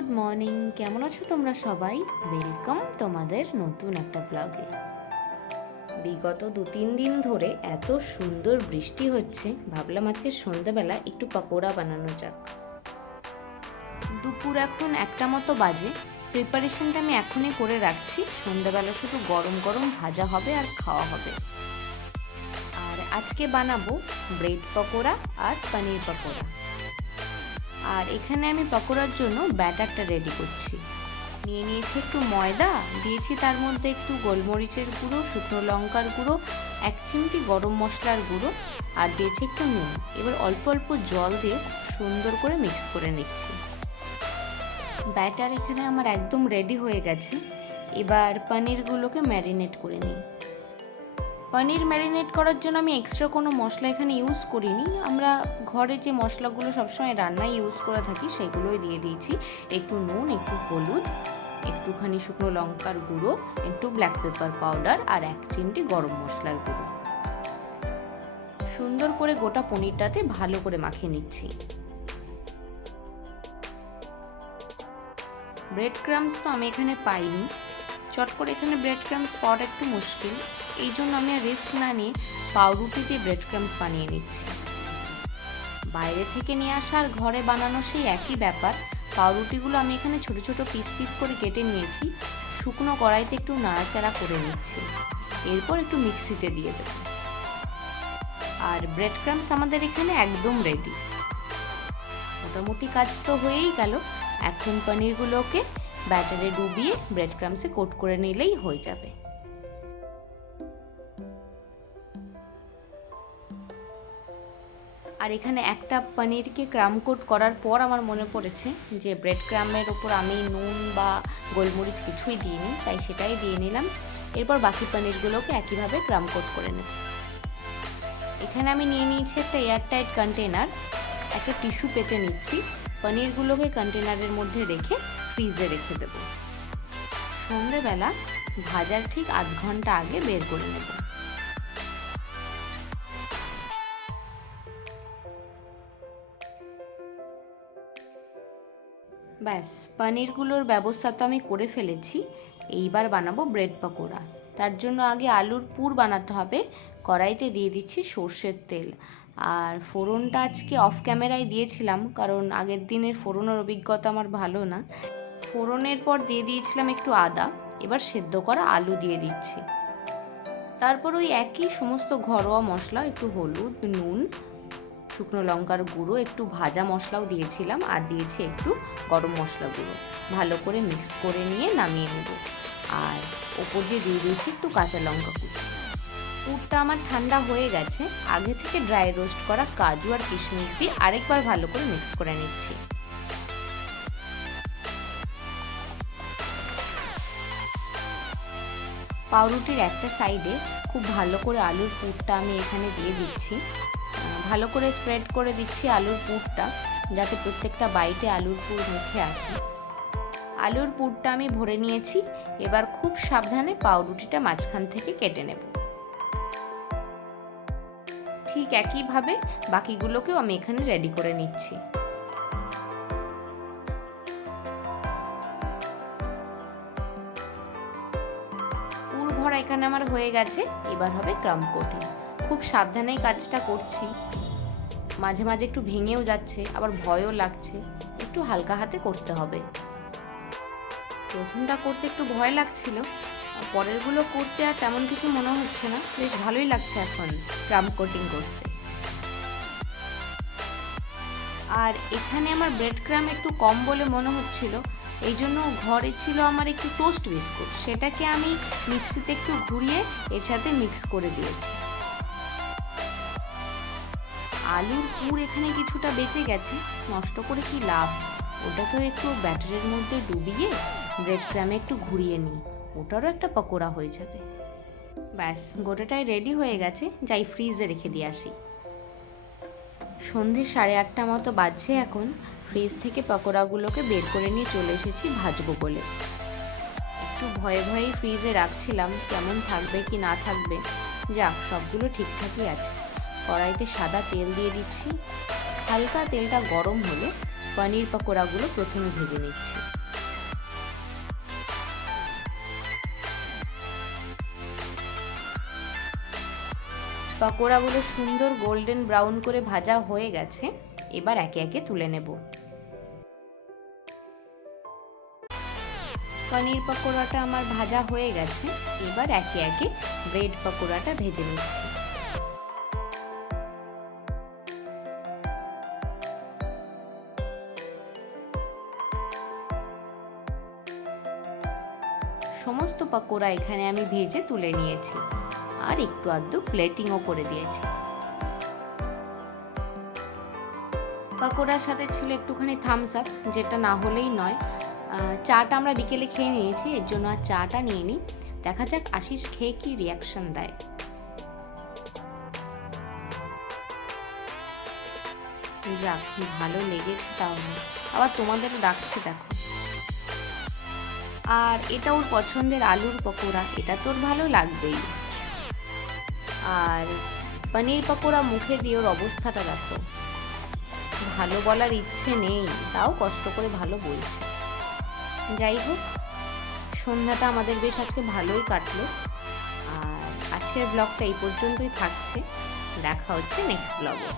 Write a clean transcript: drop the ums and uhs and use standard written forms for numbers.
Good morning, কেমন আছো তোমরা সবাই? ওয়েলকাম তোমাদের নতুন একটা ব্লগে। বিগত 2-3 দিন ধরে এত সুন্দর বৃষ্টি হচ্ছে, ভাবলাম আজকে সন্ধ্যাবেলা একটু পকোড়া বানানো যাক। দুপুর এখন 1টা মতো বাজে। প্রিপারেশনটা আমি এখনই করে রাখছি, সন্ধ্যাবেলা শুধু গরম গরম ভাজা হবে আর খাওয়া হবে। আর আজকে বানাবো ব্রেড পকোড়া আর পনির পকোড়া। আর এখানে আমি পকোড়ার জন্য ব্যাটারটা রেডি করছি। নিয়ে নিয়েছি একটু ময়দা, দিয়েছি তার মধ্যে একটু গোলমরিচের গুঁড়ো, শুকনো লঙ্কার গুঁড়ো, 1 চিমটি গরম মশলার গুঁড়ো আর দিয়েছি একটু নুন। এবার অল্প অল্প জল দিয়ে সুন্দর করে মিক্স করে নিচ্ছি। ব্যাটার এখানে আমার একদম রেডি হয়ে গেছে। এবার পনিরগুলোকে ম্যারিনেট করে নিই। পনির ম্যারিনেট করার জন্য আমি এক্সট্রা কোনো মশলা এখানে ইউজ করিনি। আমরা ঘরে যে মশলাগুলো সবসময় রান্নায় ইউজ করে থাকি সেগুলোই দিয়ে দিয়েছি। একটু নুন, একটু হলুদ, একটুখানি শুকনো লঙ্কার গুঁড়ো, একটু ব্ল্যাক পেপার পাউডার আর 1 চিমটি গরম মশলার গুঁড়ো। সুন্দর করে গোটা পনিরটাতে ভালো করে মাখিয়ে নিচ্ছি। ব্রেড ক্রাম্বস তো আমি এখানে পাইনি, চট করে এখানে ব্রেড ক্রাম্বস পাওয়াটা একটু মুশকিল। এই জন্য আমি আর রিস্ক না নিয়ে পাউরুটি দিয়ে ব্রেড ক্রাম্বস বানিয়ে নিচ্ছি। বাইরে থেকে নিয়ে আসা আর ঘরে বানানো সেই একই ব্যাপার। পাউরুটিগুলো আমি এখানে ছোট ছোট পিস পিস করে কেটে নিয়েছি, শুকনো কড়াইতে একটু নাড়াচাড়া করে নিচ্ছি। এরপর একটু মিক্সিতে দিয়ে দেব। আর ব্রেড ক্রাম্বস আমাদের এখানে একদম রেডি। মোটামুটি কাজ তো হয়েই গেল। এখন পনিরগুলোকে ব্যাটারে ডুবিয়ে ব্রেড ক্রাম্বসে কোট করে নিলেই হয়ে যাবে। আর এখানে একটা পনিরকে ক্রাম কোট করার পর আমার মনে পড়েছে যে ব্রেড ক্রামের ওপর আমি নুন বা গোলমরিচ কিছুই দিইনি, তাই সেটাই দিয়ে নিলাম। এরপর বাকি পনিরগুলোকে একইভাবে ক্রাম কোট করে নেব। এখানে আমি নিয়ে নিয়েছি একটা এয়ারটাইট কন্টেনার, একটা টিস্যু পেতে নিচ্ছি। পনিরগুলোকে কন্টেনারের মধ্যে রেখে ফ্রিজে রেখে দেব। সন্ধেবেলা ভাজার ঠিক আধ ঘন্টা আগে বের করে নেব। ব্যাস, পনিরগুলোর ব্যবস্থা তো আমি করে ফেলেছি। এইবার বানাবো ব্রেড পকোড়া। তার জন্য আগে আলুর পুর বানাতে হবে। কড়াইতে দিয়ে দিচ্ছি সর্ষের তেল। আর ফোড়নটা আজকে অফ ক্যামেরায় দিয়েছিলাম, কারণ আগের দিনের ফোড়নের অভিজ্ঞতা আমার ভালো না। ফোড়নের পর দিয়ে দিয়েছিলাম একটু আদা। এবার সেদ্ধ করা আলু দিয়ে দিচ্ছি। তারপর ওই একই সমস্ত ঘরোয়া মশলা, একটু হলুদ, নুন, শুকনো লঙ্কার গুঁড়ো, একটু ভাজা মশলাও দিয়েছিলাম আর দিয়েছি একটু গরম মশলা গুঁড়ো। ভালো করে মিক্স করে নিয়ে নামিয়ে নেব। আর ওপর দিয়ে দিয়ে দিয়েছি একটু কাঁচা লঙ্কা কুচি। পুরটা আমার ঠান্ডা হয়ে গেছে। আগে থেকে ড্রাই রোস্ট করা কাজু আর কিশমিশ দিয়ে আরেকবার ভালো করে মিক্স করে নিচ্ছি। পাউরুটির একটা সাইডে খুব ভালো করে আলুর পুরটা আমি এখানে দিয়ে দিচ্ছি। ভালো করে স্প্রেড করে দিচ্ছি আলুর পুরটা, যাতে প্রত্যেকটা বাইটে আলুর পুর মুখে আসে। আলুর পুরটা আমি ভরে নিয়েছি। এবার খুব সাবধানে পাউরুটিটা মাঝখান থেকে কেটে নেব। ঠিক একইভাবে বাকিগুলোকেও আমি এখানে রেডি করে নিচ্ছি। পুর ভরা এখানে আমার হয়ে গেছে। এবার হবে ক্রাম্ব কোটিং। খুব সাবধানেই কাজটা করছি। মাঝে মাঝে একটু ভেঙেও যাচ্ছে, আবার ভয়ও লাগছে। একটু হালকা হাতে করতে হবে। প্রথমটা করতে একটু ভয় লাগছিল, পরেরগুলো করতে আর তেমন কিছু মনে হচ্ছে না। বেশ ভালোই লাগছে এখন ক্রাম্ব কোটিং করতে। আর এখানে আমার ব্রেড ক্রাম্ব একটু কম বলে মনে হচ্ছিল, এই জন্য ঘরে ছিল আমার একটু টোস্ট বিস্কুট, সেটাকে আমি মিক্সিতে একটু ঘুরিয়ে এর সাথে মিক্স করে দিয়েছি। আলুর পুর এখানে কিছুটা বেঁচে গেছে, নষ্ট করে কি লাভ। ওটাকেও একটু ব্যাটারের মধ্যে ডুবিয়ে ব্রেড ক্রামে একটু ঘুরিয়ে নিই, ওটারও একটা পকোড়া হয়ে যাবে। ব্যাস, গোটাটাই রেডি হয়ে গেছে। যাই ফ্রিজে রেখে দিয়ে আসি। সন্ধে 8:30 মতো বাজছে এখন। ফ্রিজ থেকে পকোড়াগুলোকে বের করে নিয়ে চলে এসেছি ভাজবো বলে। একটু ভয়ে ভয়েই ফ্রিজে রাখছিলাম কেমন থাকবে কি না থাকবে। যাক, সবগুলো ঠিকঠাকই আছে। কড়াইতে সাদা তেল দিয়ে দিচ্ছি। হালকা তেলটা গরম হলে পনির পকোড়াগুলো প্রথমে ভেজে নিচ্ছি। পকোড়াগুলো সুন্দর গোল্ডেন ব্রাউন করে ভাজা হয়ে গেছে, এবার একে একে তুলে নেব। পনির পকোড়াটা আমার ভাজা হয়ে গেছে, এবার একে একে ব্রেড পকোড়াটা ভেজে নিচ্ছি। সমস্ত পকোড়া এখানে আমি ভেজে তুলে নিয়েছি আর একটু আধটু প্লেটিংও করে দিয়েছি। পকোড়ার সাথে ছিল একটুখানি থামস আপ, যেটা না হলেই নয়। চাটা আমরা বিকেলে খেয়ে নিয়েছি, এর জন্য আর চাটা নিয়ে নিই। দেখা যাক আশিস খেয়ে কি রিয়াকশন দেয়। যাক, ভালো লেগেছে তাহলে, আবার তোমাদেরও ডাকছে দেখো। আর এটা ওর পছন্দের আলুর পকোড়া, এটা তোর ভালো লাগবেই। আর পনির পকোড়া মুখে দিয়ে ওর অবস্থাটা দেখো, ভালো বলার ইচ্ছে নেই, তাও কষ্ট করে ভালো বলছে। যাই হোক, সন্ধ্যাটা আমাদের বেশ আজকে ভালোই কাটলো। আর আজকের ব্লগটা এই পর্যন্তই থাকছে, দেখা হচ্ছে নেক্সট ব্লগে।